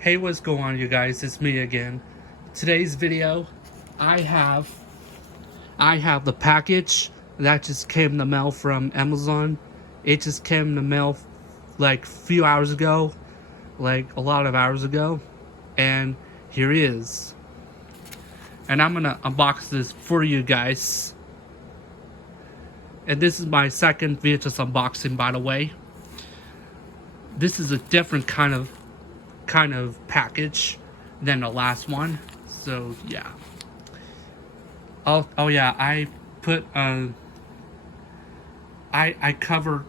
Hey, what's going on, you guys? It's me again. Today's video, I have the package that just came in the mail from Amazon. It just came in the mail like a few hours ago, like a lot of hours ago, and here it is. And I'm gonna unbox this for you guys. And this is my second VHS unboxing, by the way. This is a different kind of package than the last one, so yeah. Oh yeah, I put I cover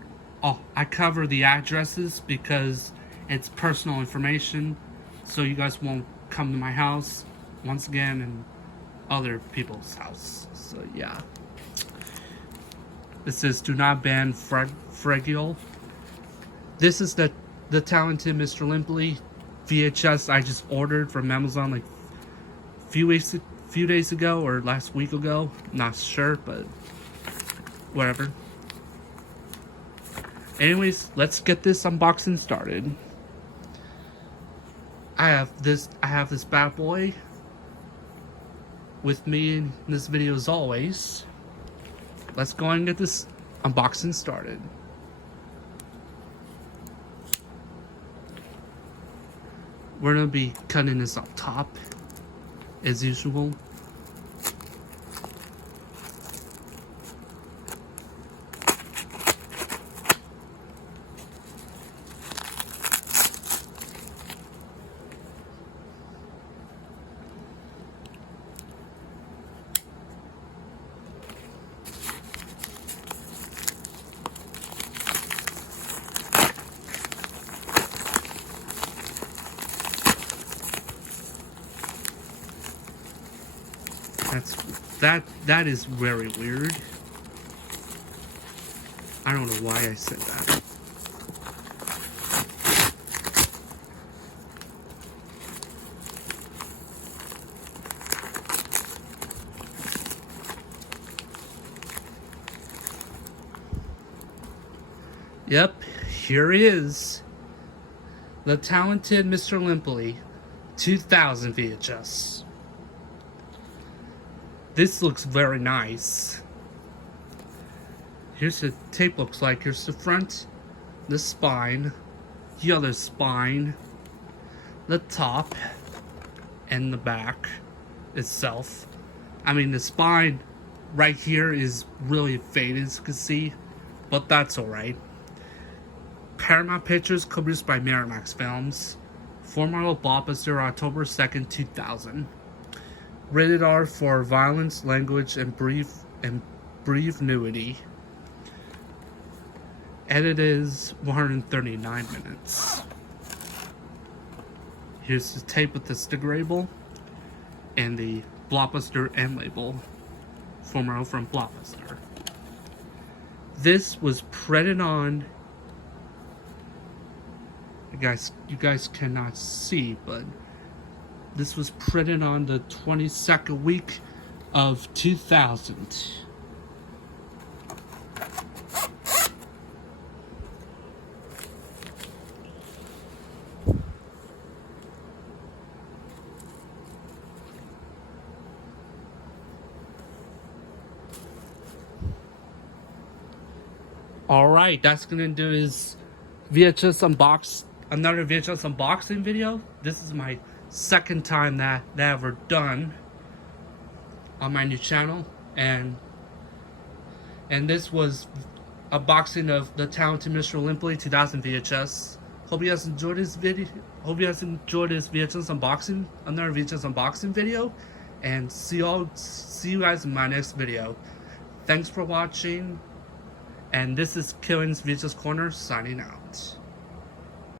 the addresses because it's personal information, so you guys won't come to my house once again and other people's house. So yeah, it says do not ban fragile. This is the talented Mr. Ripley VHS I just ordered from Amazon like few days ago or last week ago. Not sure, but whatever. Anyways, let's get this unboxing started. I have this bad boy with me in this video as always. Let's go and get this unboxing started. We're gonna be cutting this up top, as usual. That is very weird. I don't know why I said that. Yep, here it is. The talented Mr. Ripley 2000 VHS. This looks very nice. Here's the tape looks like. Here's the front, the spine, the other spine, the top, and the back itself. I mean, the spine right here is really faded, as you can see, but that's alright. Paramount Pictures, co-produced by Miramax Films. Formal blockbuster, October 2nd, 2000. Rated R for violence, language, and brief nudity. Edit is 139 minutes. Here's the tape with the sticker label and the Blockbuster end label. Formal from Blockbuster. This was printed on. You guys cannot see, but this was printed on the 22nd week of 2000. Alright, that's gonna do is another VHS unboxing video. This is my second time that I've ever done on my new channel, and this was a unboxing of the talented Mr. Ripley 2000 VHS. Hope you guys enjoyed this video. Hope you guys enjoyed this VHS unboxing, another VHS unboxing video, and see you guys in my next video. Thanks for watching, and this is Killen's VHS Corner signing out.